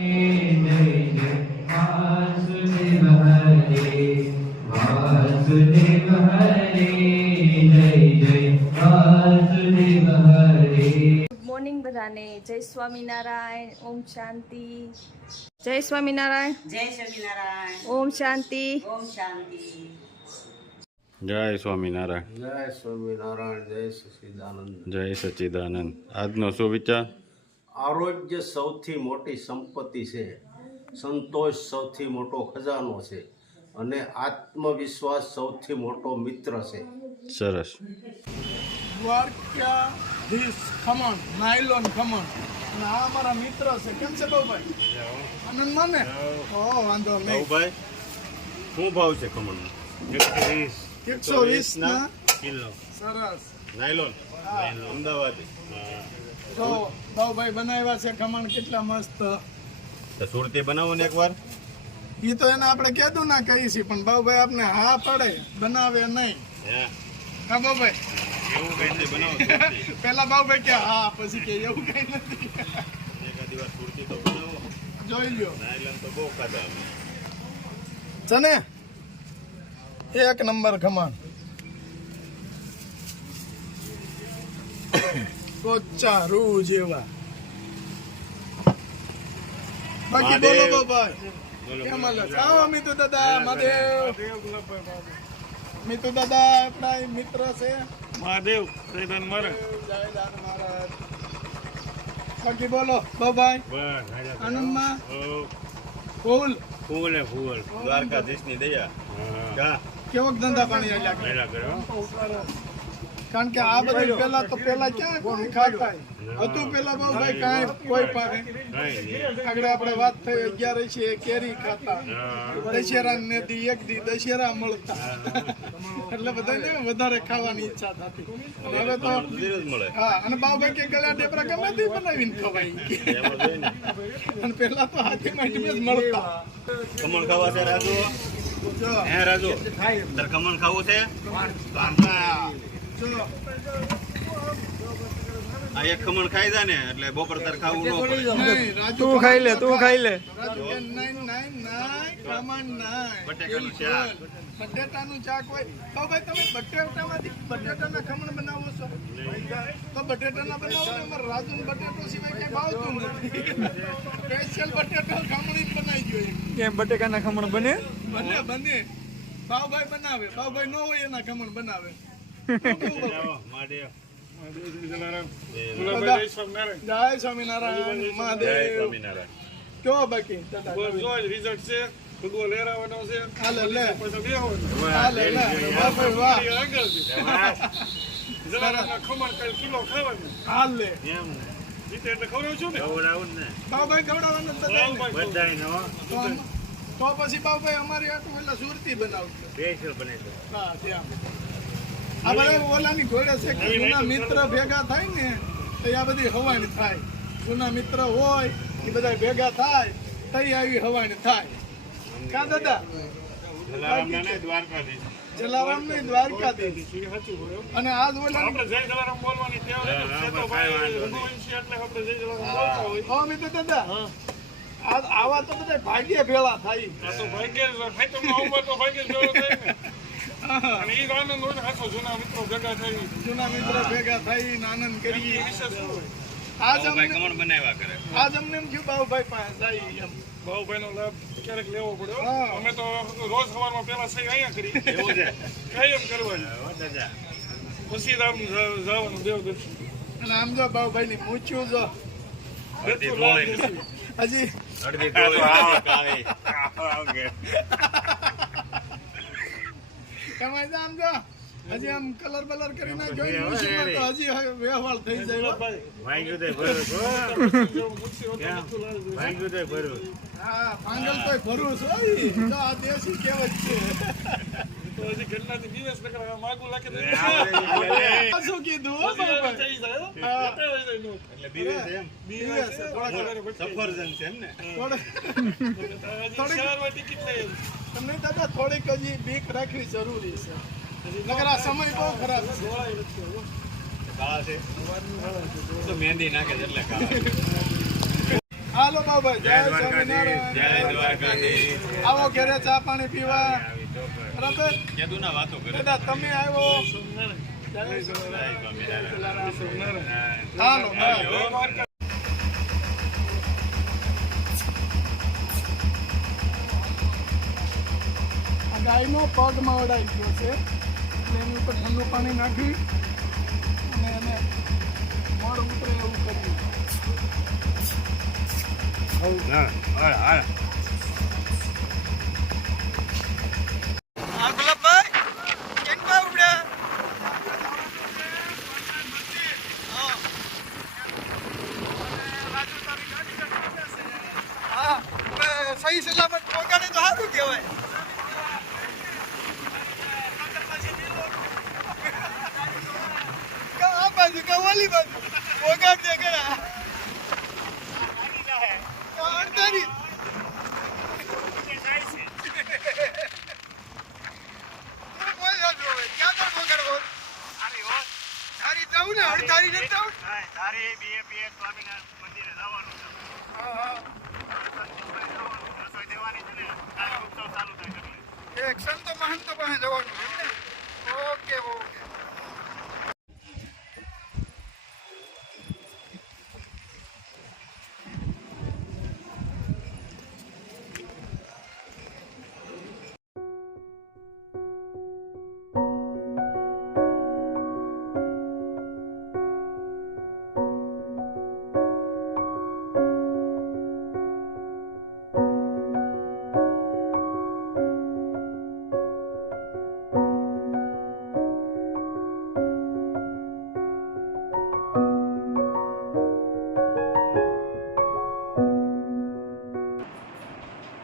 Morning બધાને જય સ્વામિનારાયણ. ઓમ શાંતિ. જય સ્વામિનારાયણ. જય સ્વામિનારાયણ. ઓમ શાંતિ. ઓમ શાંતિ. જય સ્વામિનારાયણ. જય સ્વામિનારાયણ. જય સચ્ચિદાનંદ. જય સચ્ચિદાનંદ. આજનો શું વિચાર? આરોગ્ય સૌથી મોટી સંપત્તિ છે, સંતોષ સૌથી મોટો ખજાનો છે અને આત્મવિશ્વાસ સૌથી મોટો મિત્ર છે. સરસ. દ્વારકાધીશ ખમણ, નાયલોન ખમણ. અને આ અમારા મિત્ર છે. કેમ છે બાબુભાઈ? આનંદ માને? ઓ વાંધો નહીં. ભાઈ શું ભાવ છે ખમણનો? 120 ના કિલો. સરસ. નાયલોન અમદાવાદ. તો બાબુભાઈ બનાવ્યા છે ખમણ કેટલા મસ્ત. તો સુરતી બનાવો ને એકવાર. ઈ તો એને આપણે કીધું ના કહી છીએ, પણ બાબુભાઈ આપણે હા પડે બનાવે નહીં. હા બાબુભાઈ એવું કઈ બનાવો. પેલા બાબુભાઈ કે હા, પછી કે એવું કઈ નથી. એકાદી વાર સુરતી તો બનાવો. જોઈ લ્યો. નાયલોન તો બહુ ખાધા અમે. ચને એક નંબર ખમણ. કોચા રૂ જેવા. બાકી બોલો બાબાઈ. કેમ હાલે? આવો મિતુ દાદા. મહાદેવ. મિતુ દાદા આપણા મિત્ર છે. મહાદેવ સૈદાન મારા. જયદાન મહારાજ. બાકી બોલો બાબાઈ. આનંદમાં ફૂલ ફૂલ ને ફૂલ. દ્વારકાધીશની દયા. કેવો ધંધા પાણી આવ્યા કારણ કે આ બધું પેલા ક્યાં કોઈ ખાતા હતું. પેલા બહુ ભાઈ કાંઈ કોઈ પાસે આગળ આપણે વાત થઈ 11 કેરી ખાતા. દશેરા ને એક દી દશેરા મળતા એટલે બધાને વધારે ખાવાની ઈચ્છા થતી. હવે તો હા. અને બાબુભાઈ કે ગળા ઢેપરા ગમે તે બનાવીને ખવાય. અને પેલા તો હાથી માંથી જ મળતા. ખમણ ખાવા છે રાજુ? હે રાજુ તાર ખમણ ખાવું છે? આ એક ખમણ ખાઈ જા ને એટલે બપોર તાર ખાવું ન પડે. તું ખાઈ લે, તું ખાઈ લે. બટેકાનું શાક. બટેટાનું શાક હોય તો ભાઈ તમે બટેટામાંથી બટેટાના ખમણ બનાવો છો તો બટેટાના બનાવો ને. અમારે રાજુ બટેટો સિવાય કઈ ભાવતું નથી. સ્પેશિયલ બટેટા ખમણી જ બનાવી જોઈએ. કેમ બટેકાના ખમણ બને? બને ભાવભાઈ બનાવે. ભાવભાઈ ન હોય એના ખમણ બનાવે. જય સ્વામિનારાયણ. મહાદેવ. કેવો બાકી રિઝલ્ટ છે. ફૂટબોલ લેરાવાનો છે. હાલે લે. પછી બેહો. હાલે લે. બાપા વાહ. જલારામના ખમણ કાલ કિલો ખાવાનું. હાલે. રીતે એટલે ખવડાવું છું ને. બાપભાઈ ખવડાવવાનું જ બધાને. તો પછી બાપભાઈ અમારી આટલું એટલે સુરતી બનાવજો. હા ત્યાં આ બધા ઓલાની ઘોડે છે કે જૂના મિત્ર ભેગા થાય ને તો આ બધી હવાની થાય. જૂના મિત્ર હોય એ બધા ભેગા થાય તો આવી હવાની થાય. કા દાદા? જલારામ ને દ્વારકાધીશ. અને આજ ઓલા જય જલારામ બોલવાની ટેવ છે તો ભાઈ રઘુવંશી એટલે આપણે જય જલારામ બોલતા હોય. હો મિત્ર દાદા આજ આવા તો બધા ભાગ્ય ભેળા થાય. આ તો ભાગ્ય ખાઈતમનો ઉંમર તો ભાગ્ય જોડો થાય ને. અને ઈ આનંદ હોય ને આખો જૂના મિત્રો ભેગા થઈ. જૂના મિત્ર ભેગા થઈને આનંદ કરીએ. વિશેષ શું હોય? આજ અમને ખમણ બનાવ્યા કરે. આજ અમને એમ થયું બાબુભાઈ પાસે જાય એમ. ભાઉભાઈનો લાભ ક્યારેક લેવો પડ્યો. હા. અમે તો રોજ સવારમાં પેલા સહી અહીંયા કરી એવું છે. કાયમ કરવાની. પછી આમ જવાનું દેવ દર્શન. અને આમ જો બાબુભાઈ ની મૂછ્યું જો બધું લાભ દેશું. હજી અડધી ટોળી કાવી. તમે આમ જો હજી આમ કલર બલર કરી નાખ્યો મૂછીમાં તો હજી વ્યવહાર થઈ જાય. વાંગ્યું તે ભરું. વાંગ્યું તે ભરું. હા પાંગલ તો ભરું છું. જો આ દેશી કહેવત છે. તો હજી ઘરનાથી દિવસ નકર માગું લાગે તો શું કીધું હો બાબુભાઈ? થઈ જાય હો. હા. બતાવી જાય નો. એટલે બીવે છે એમ. દિવસ સફરજન છે એમ ને. હજી શહેરમાં ટિકિટ લઈ તમને દાદા થોડીક હજી બીક રાખવી જરૂરી છે. નકર આ સમય બહુ ખરાબ છે. કાળા છે તો મહેંદી નાખે છે એટલે કાળા. હાલો બાબાઈ, જય જય સ્વામિનારાયણ. દ્વારકાધીશ. આવો ઘરે ચા પાણી પીવા. બરાબર કેદુના વાતો કરે. દાદા તમે આવ્યો. જય હાલો બાય. આ ગાયનો પગ મવડાઈ ગયો છે એટલે એની ઉપર ઠંડુ પાણી નાખી અને એને મોર ઉતરે એવું કર્યું. હા, હાલ, હાલ. સહી સલામત પહોંચાડે તો સારું કહેવાય. આ બાજુ કે ઓલી બાજુ પહોંચાડ દે કરા અડધારી અડધારી નથી જવું. એક સંતો મહંતો પાસે જવાનું છે ને? Okay okay.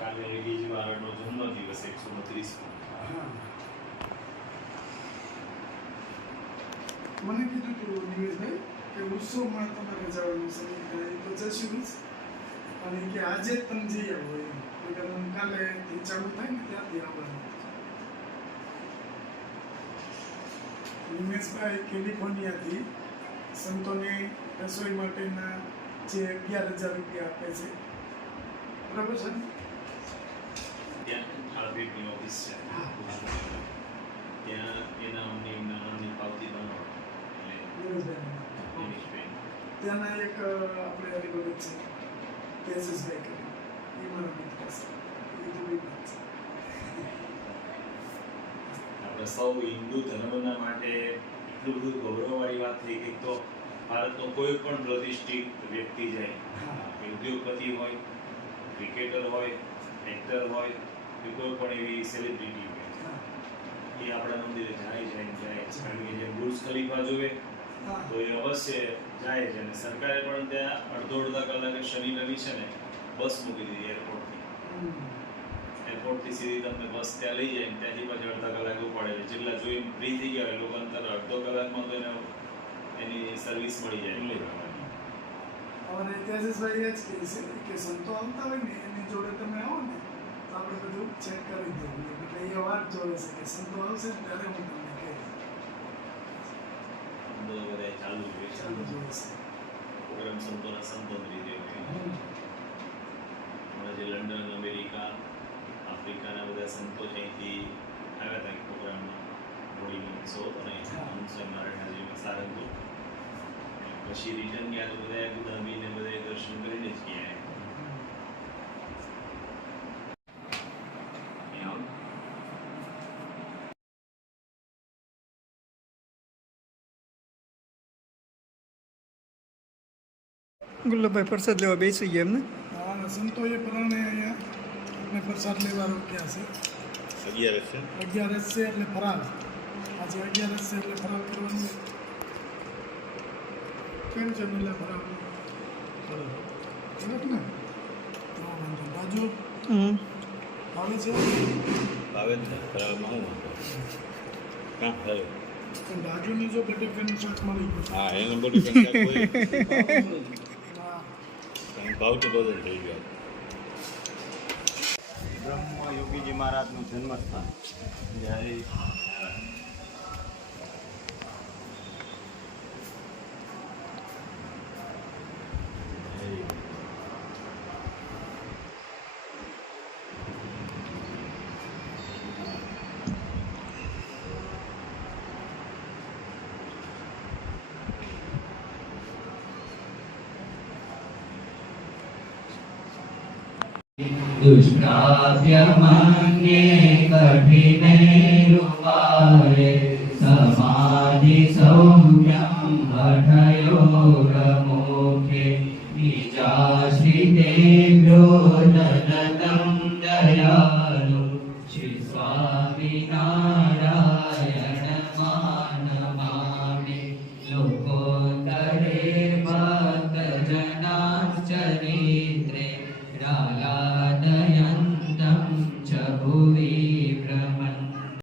કાલે બીજી વારનો જન્મદિવસ 129. મને કીધું હતું નિમેશભાઈ કે ઉત્સવમાં તમારે જવાનું છે. એ તો જશું જ. અને કે આજે જ તમે જઈ આવો એમ. કારણ કાલે ચાલુ થાય ને ત્યાંથી આવવાનું. નિમેશભાઈ કેલિફોર્નિયાથી સંતોને રસોઈ માટેના જે 11,000 રૂપિયા આપે છે. બરાબર છે ને? ત્યાં આરબીની ઓફિસ છે. ત્યાં એના નામની પાવતી બનાવો. એટલે નિમેશભાઈ. ત્યાંના એક આપણે હરિભગત છે તેજસભાઈ કરી. એ મારા મિત્ર છે. એ તો બી વાત છે. આપણે સૌ હિન્દુ ધર્મના માટે એટલું બધું ગૌરવવાળી વાત થઈ ગઈ. તો ભારતનો કોઈ પણ પ્રતિષ્ઠિત વ્યક્તિ જાય, ઉદ્યોગપતિ હોય, ક્રિકેટર હોય, એક્ટર હોય કે કોઈ પણ એવી સેલિબ્રિટી હોય, એ આપણા મંદિરે જાય છે. કારણ કે જે બુર્જ ખલીફા જોવે હા. તો એ અવશ્ય જાય છે. અને સરકારે પણ ત્યાં અડધા કલાકે શનિ રવિ છે ને બસ મૂકી દીધી એરપોર્ટથી. એરપોર્ટથી સીધી તમને બસ ત્યાં લઈ જાય, ત્યાંથી પછી અડધા કલાકે ઉપાડે છે. જેટલા જોઈ ફ્રી થઈ ગયા હોય લોકો અંતર અડધો કલાકમાં તો એને એની સર્વિસ મળી જાય. અને તેજસભાઈ એ જ કહે છે કે સંતો આવતા હોય ને એની જોડે તમે આવો ને તો આપણે બધું ચેક કરી દેવું. એટલે એ વાત જોવે છે કે સંતો આવશે ને ત્યારે હું તમને કહીશ. બધું બધા ચાલુ જ હોય ચાલુ છે. જોવે છે. પ્રોગ્રામ સંતોના સંતોની રીતે હોય. હમણાં જે લંડન, અમેરિકા, આફ્રિકાના બધા સંતો છે અહીંથી આવ્યા હતા પ્રોગ્રામમાં. હોળીનો ઉત્સવ હતો ને હંસરાજ મહારાજના સારંગપુર. પછી રિટર્ન ગયા તો બધા અબુધાબીને બધા દર્શન કરીને જ ગયા. ગુલ્લભભાઈ પ્રસાદ લેવા બેસી ગયા એમને. આવાના સંતોએ પરાણે અહીંયા આપણે પ્રસાદ લેવા રોક્યા છે. 11 છે. 11 છે એટલે ફરાળ. આજે 11 છે એટલે ફરાળ કરવાનું. કેમ છે મિલા ફરાળ? સરસ ને? તો વાંધો બાજુ આવે છે ભાવે જ ને ફરાળમાં હું કાં ફરાળ. પણ બાજુની જો બટેકાનું શાક મળી ગયું. હા એનો બધી સંખ્યા કોઈ હા. ભાવ તો બધો થઈ ગયો. બ્રહ્મ યોગીજી મહારાજનું જન્મસ્થાન. જય दुष्प्राप्यमन्ये कठिने रूपाय समाधि सौम्या